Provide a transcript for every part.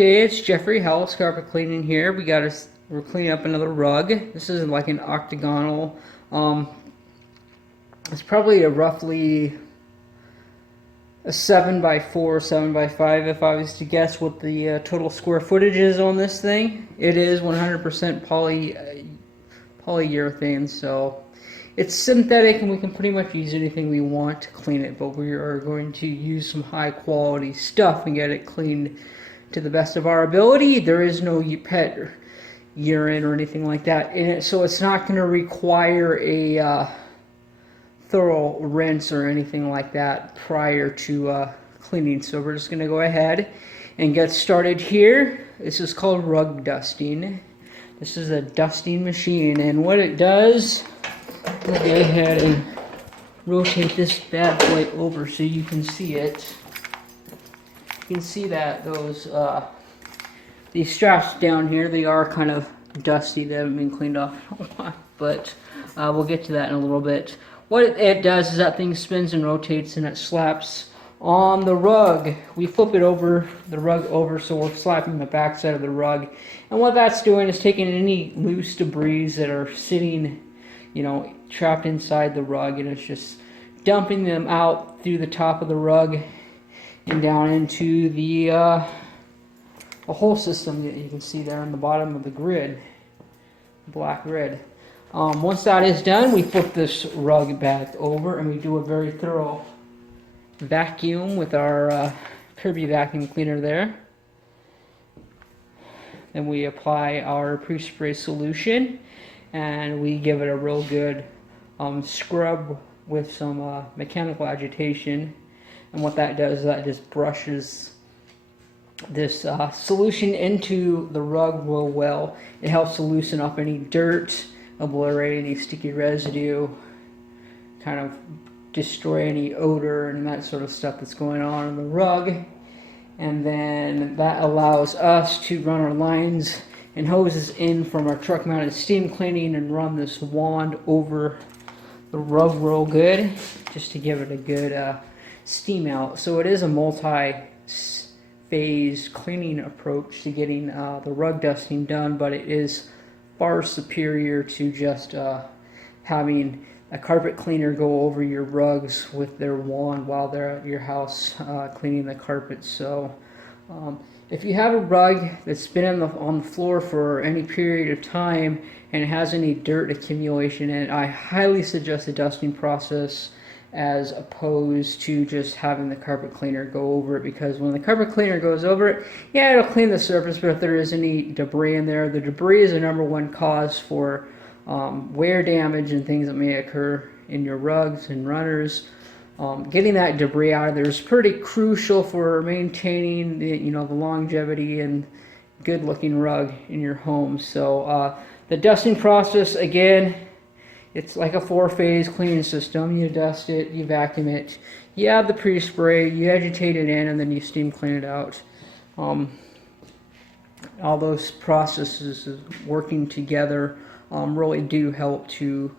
day. It's Jeffrey Howells carpet cleaning here. We're cleaning up another rug. This is like an octagonal. It's probably roughly a 7 by 4, 7 by 5 if I was to guess what the total square footage is on this thing. It is 100% polyurethane, so it's synthetic and we can pretty much use anything we want to clean it, but we are going to use some high quality stuff and get it cleaned to the best of our ability. There is no pet urine or anything like that in it, so it's not going to require a thorough rinse or anything like that prior to cleaning. So we're just going to go ahead and get started here. This is called rug dusting. This is a dusting machine, and what it does, I'm going to go ahead and rotate this bad boy over so you can see it. You can see that these straps down here, they are kind of dusty. They haven't been cleaned off in a while, but we'll get to that in a little bit. What it does is that thing spins and rotates and it slaps on the rug. We flip it over, the rug over, so we're slapping the back side of the rug. And what that's doing is taking any loose debris that are sitting, trapped inside the rug, and it's just dumping them out through the top of the rug and down into the whole system that you can see there on the bottom of the grid, black grid. Once that is done, we flip this rug back over and we do a very thorough vacuum with our Kirby vacuum cleaner there. Then we apply our pre-spray solution and we give it a real good scrub with some mechanical agitation. And what that does is that just brushes this solution into the rug real well. It helps to loosen up any dirt, obliterate any sticky residue, kind of destroy any odor and that sort of stuff that's going on in the rug. And then that allows us to run our lines and hoses in from our truck mounted steam cleaning and run this wand over the rug real good, just to give it a good steam out. So it is a multi-phase cleaning approach to getting the rug dusting done, but it is far superior to just having a carpet cleaner go over your rugs with their wand while they're at your house cleaning the carpet. So if you have a rug that's been on the floor for any period of time and it has any dirt accumulation in it, I highly suggest a dusting process as opposed to just having the carpet cleaner go over it, because when the carpet cleaner goes over it, yeah, it'll clean the surface, but if there is any debris in there, the debris is the #1 cause for wear damage and things that may occur in your rugs and runners. Getting that debris out of there is pretty crucial for maintaining the longevity and good looking rug in your home. So the dusting process, again, it's like a 4-phase cleaning system. You dust it, you vacuum it, you add the pre-spray, you agitate it in, and then you steam clean it out. All those processes working together really do help to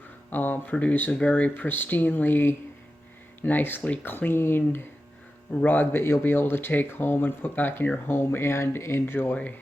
produce a very pristinely, nicely cleaned rug that you'll be able to take home and put back in your home and enjoy.